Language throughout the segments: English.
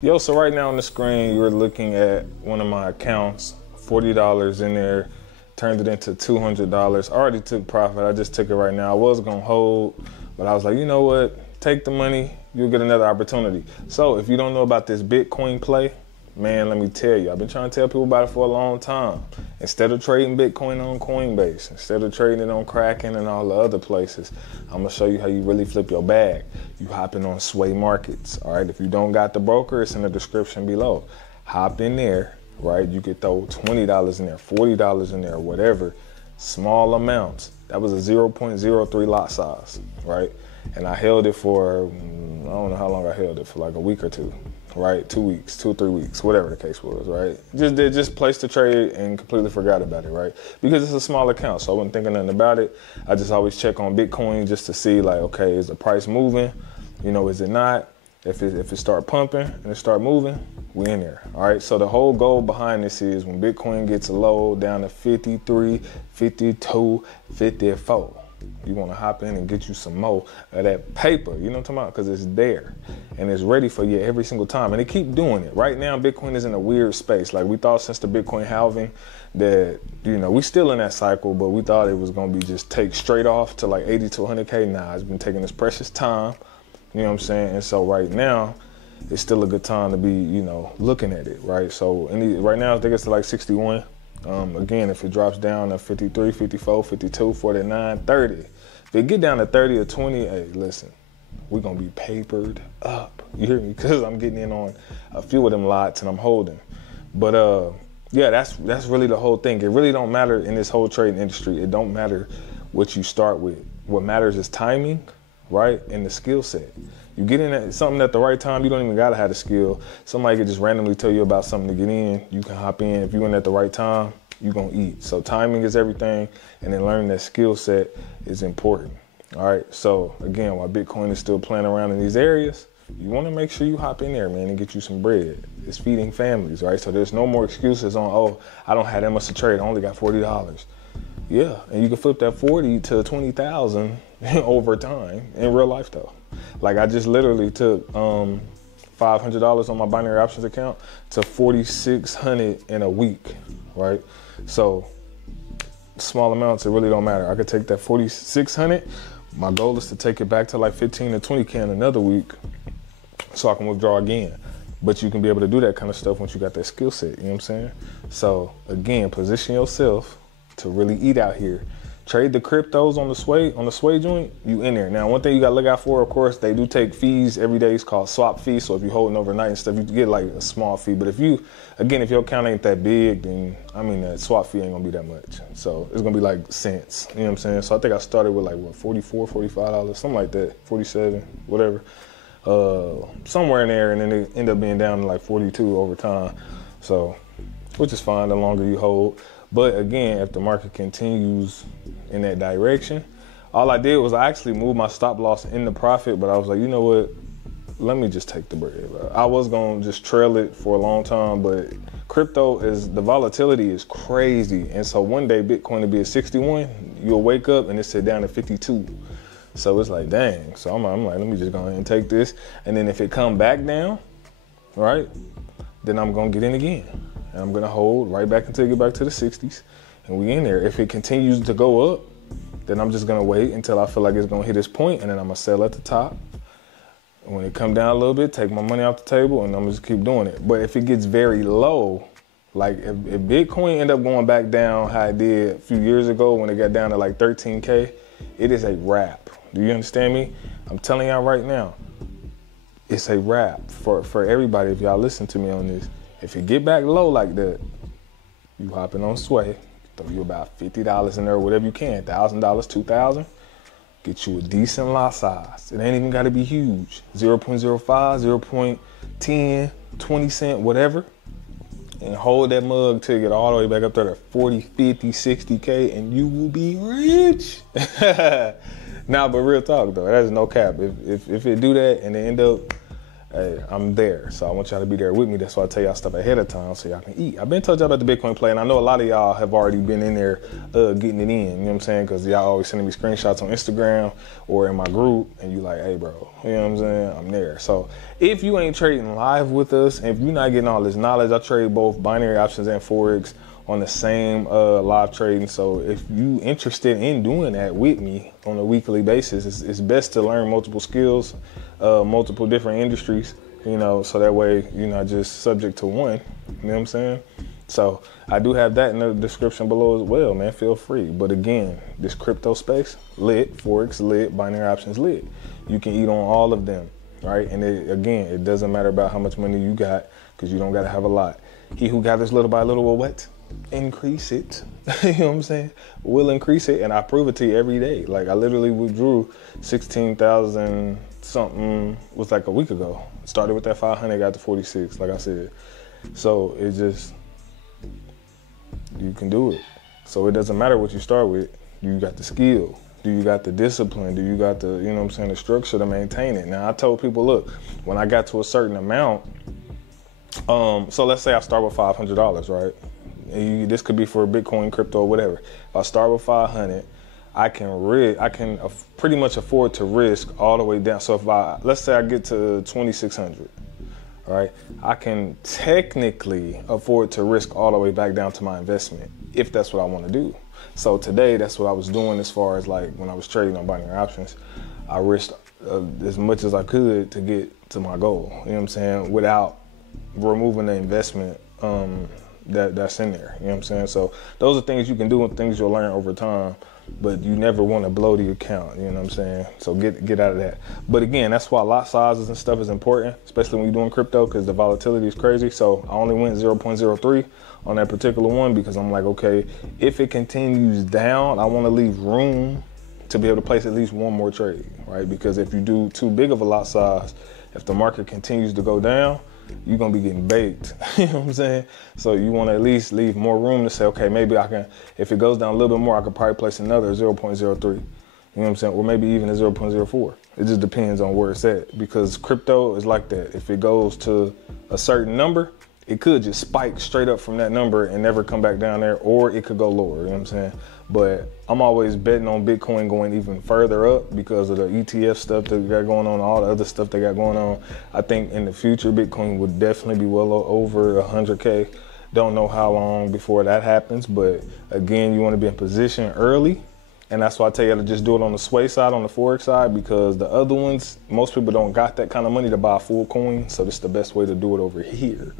Yo, so right now on the screen, you're looking at one of my accounts, $40 in there, turned it into $200. I already took profit. I just took it right now. I was going to hold, but I was like, you know what? Take the money. You'll get another opportunity. So if you don't know about this Bitcoin play, man, let me tell you, I've been trying to tell people about it for a long time. Instead of trading Bitcoin on Coinbase, instead of trading it on Kraken and all the other places, I'm gonna show you how you really flip your bag. You hopping on sway markets, all right? If you don't got the broker, it's in the description below. Hop in there, right? You could throw $20 in there, $40 in there, whatever, small amounts. That was a 0.03 lot size, right? And I held it for, I don't know how long I held it, for like a week or two, right? 2 weeks, 2 or 3 weeks, whatever the case was, right? Just placed the trade and completely forgot about it, right? Because it's a small account, so I wasn't thinking nothing about it. I just always check on Bitcoin just to see, like, okay, is the price moving? You know, is it not? If it start pumping and it start moving, we in there, all right? So the whole goal behind this is when Bitcoin gets low down to 53, 52, 54, you want to hop in and get you some more of that paper, you know what I'm talking about? Because it's there and it's ready for you every single time. And they keep doing it. Right now, Bitcoin is in a weird space. Like we thought since the Bitcoin halving that, you know, we still in that cycle, but we thought it was going to be just take straight off to like 80 to 100K. Nah, it's been taking this precious time. You know what I'm saying? And so right now, it's still a good time to be, you know, looking at it, right? So right now, I think it's to like 61. Again, if it drops down to 53, 54, 52, 49, 30. If it get down to 30 or 20, hey, listen, we're going to be papered up. You hear me? Because I'm getting in on a few of them lots and I'm holding. But yeah, that's really the whole thing. It really don't matter in this whole trading industry. It don't matter what you start with. What matters is timing, right? And the skill set. You get in at something at the right time, you don't even gotta have the skill. Somebody could just randomly tell you about something to get in. You can hop in. If you're in at the right time, you're gonna eat. So timing is everything, and then learning that skill set is important. All right. So again, while Bitcoin is still playing around in these areas, you wanna make sure you hop in there, man, and get you some bread. It's feeding families, right? So there's no more excuses on, oh, I don't have that much to trade. I only got $40. Yeah, and you can flip that 40 to 20,000 over time in real life though. Like I just literally took $500 on my binary options account to 4,600 in a week, right? So small amounts, it really don't matter. I could take that 4,600. My goal is to take it back to like 15 to 20K in another week so I can withdraw again. But you can be able to do that kind of stuff once you got that skill set, you know what I'm saying? So again, position yourself to really eat out here. Trade the cryptos on the sway joint, you in there. Now, one thing you gotta look out for, of course, they do take fees every day. It's called swap fees. So if you're holding overnight and stuff, you get like a small fee. But if your account ain't that big, then I mean, that swap fee ain't gonna be that much. So it's gonna be like cents, you know what I'm saying? So I think I started with like, what, $44, $45, something like that, 47, whatever. Somewhere in there, and then it ended up being down to like 42 over time. So, which is fine the longer you hold. But again, if the market continues in that direction, all I did was I actually moved my stop loss in the profit, but I was like, you know what? Let me just take the bread, bro. I was gonna just trail it for a long time, but crypto the volatility is crazy. And so one day Bitcoin will be at 61, you'll wake up and it's sit down at 52. So it's like, dang. So I'm like, let me just go ahead and take this. And then if it come back down, right, then I'm gonna get in again. And I'm gonna hold right back until it get back to the 60s. And we in there. If it continues to go up, then I'm just gonna wait until I feel like it's gonna hit this point, and then I'm gonna sell at the top. And when it come down a little bit, take my money off the table, and I'm gonna just keep doing it. But if it gets very low, like if Bitcoin end up going back down how it did a few years ago when it got down to like 13K, it is a wrap. Do you understand me? I'm telling y'all right now, it's a wrap for everybody. If y'all listen to me on this, if it get back low like that, you hopping on sway, throw you about $50 in there, whatever you can, $1,000, $2,000, get you a decent lot size. It ain't even got to be huge. 0.05, 0.10, 20 cent, whatever, and hold that mug till you get all the way back up there to 40, 50, 60K, and you will be rich. Nah, but real talk though, that's no cap. If it do that and it end up hey, I'm there. So I want y'all to be there with me. That's why I tell y'all stuff ahead of time so y'all can eat. I've been told y'all about the Bitcoin play, and I know a lot of y'all have already been in there getting it in. You know what I'm saying? Because y'all always sending me screenshots on Instagram or in my group, and you like, hey, bro, you know what I'm saying? I'm there. So if you ain't trading live with us, and if you're not getting all this knowledge, I trade both binary options and Forex on the same live trading. So if you interested in doing that with me on a weekly basis, it's best to learn multiple skills, multiple different industries, you know, so that way you're not just subject to one, you know what I'm saying? So I do have that in the description below as well, man, feel free. But again, this crypto space, lit, Forex lit, binary options lit. You can eat on all of them, right? And again, it doesn't matter about how much money you got, because you don't got to have a lot. He who gathers little by little will what? Increase it. You know what I'm saying? We'll increase it, and I prove it to you every day. Like I literally withdrew 16,000 something was like a week ago. Started with that 500, got to 46, like I said. So it just, you can do it. So it doesn't matter what you start with. You got the skill. Do you got the discipline? Do you got the, you know what I'm saying, the structure to maintain it? Now I told people, look, when I got to a certain amount, so let's say I start with $500, right? This could be for Bitcoin, crypto, whatever. If I start with 500, I can pretty much afford to risk all the way down. So if let's say I get to 2,600, right? I can technically afford to risk all the way back down to my investment if that's what I want to do. So today, that's what I was doing as far as like when I was trading on binary options. I risked as much as I could to get to my goal. You know what I'm saying? Without removing the investment that's in there, you know what I'm saying? So those are things you can do and things you'll learn over time, but you never want to blow the account, you know what I'm saying? So get out of that. But again, that's why lot sizes and stuff is important, especially when you're doing crypto, because the volatility is crazy. So I only went 0.03 on that particular one because I'm like, okay, if it continues down, I want to leave room to be able to place at least one more trade, right? Because if you do too big of a lot size, if the market continues to go down, you're going to be getting baked. You know what I'm saying? So you want to at least leave more room to say, okay, maybe I can, if it goes down a little bit more, I could probably place another 0.03. You know what I'm saying? Or maybe even a 0.04. It just depends on where it's at, because crypto is like that. If it goes to a certain number, it could just spike straight up from that number and never come back down there, or it could go lower, you know what I'm saying? But I'm always betting on Bitcoin going even further up because of the ETF stuff that we got going on, all the other stuff they got going on. I think in the future, Bitcoin would definitely be well over 100K. Don't know how long before that happens, but again, you want to be in position early. And that's why I tell you to just do it on the sway side, on the Forex side, because the other ones, most people don't got that kind of money to buy a full coin. So this is the best way to do it over here.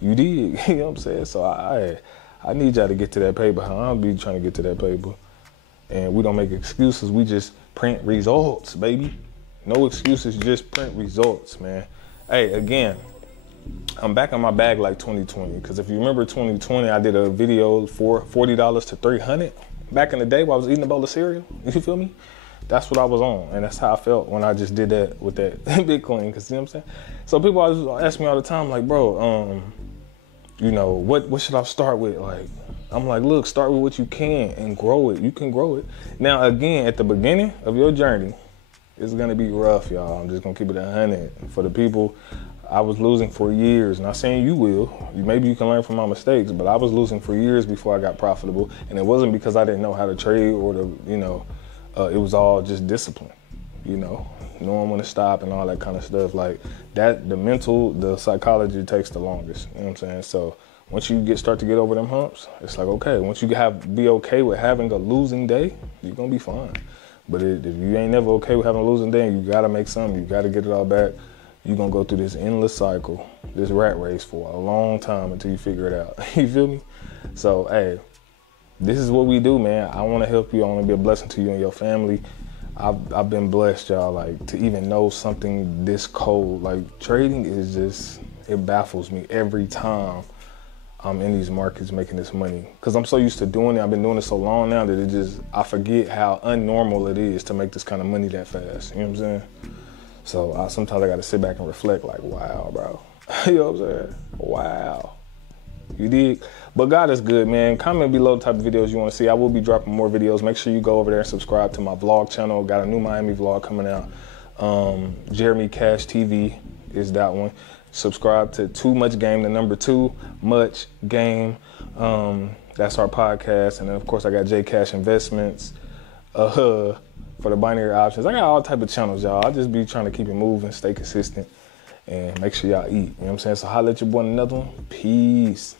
You dig? You know what I'm saying? So I need y'all to get to that paper. I'll be trying to get to that paper. And we don't make excuses. We just print results, baby. No excuses, just print results, man. Hey, again, I'm back on my bag like 2020. Because if you remember 2020, I did a video for $40 to $300. Back in the day while I was eating a bowl of cereal. You feel me? That's what I was on. And that's how I felt when I just did that with that Bitcoin. Because you know what I'm saying? So people always ask me all the time, like, bro, you know, what should I start with? Like, I'm like, look, start with what you can and grow it. You can grow it. Now, again, at the beginning of your journey, it's going to be rough, y'all. I'm just going to keep it 100. For the people, I was losing for years. Not saying you will. Maybe you can learn from my mistakes, but I was losing for years before I got profitable. And it wasn't because I didn't know how to trade or you know, it was all just discipline, you know, knowing when to stop and all that kind of stuff. Like that, the mental, the psychology takes the longest, you know what I'm saying? So once you start to get over them humps, it's like, okay, once you be okay with having a losing day, you're going to be fine. But if you ain't never okay with having a losing day and you got to make something, you got to get it all back, you're going to go through this endless cycle, this rat race for a long time until you figure it out. You feel me? So, hey, this is what we do, man. I want to help you. I want to be a blessing to you and your family. I've been blessed, y'all, like to even know something this cold. Like trading is just, it baffles me every time I'm in these markets making this money. Cause I'm so used to doing it. I've been doing it so long now that I forget how unnormal it is to make this kind of money that fast. You know what I'm saying? So sometimes I got to sit back and reflect like, wow, bro. You know what I'm saying? Wow. You dig? But God is good, man. Comment below the type of videos you want to see. I will be dropping more videos. Make sure you go over there and subscribe to my vlog channel. Got a new Miami vlog coming out. Jeremy Cash TV. is that one. Subscribe to Too Much Game, the number 2 Much Game. That's our podcast. And then of course I got J Cash Investments for the binary options. I got all type of channels, y'all. I just be trying to keep it moving, stay consistent, and make sure y'all eat. You know what I'm saying? So holla at your boy in another one. Peace.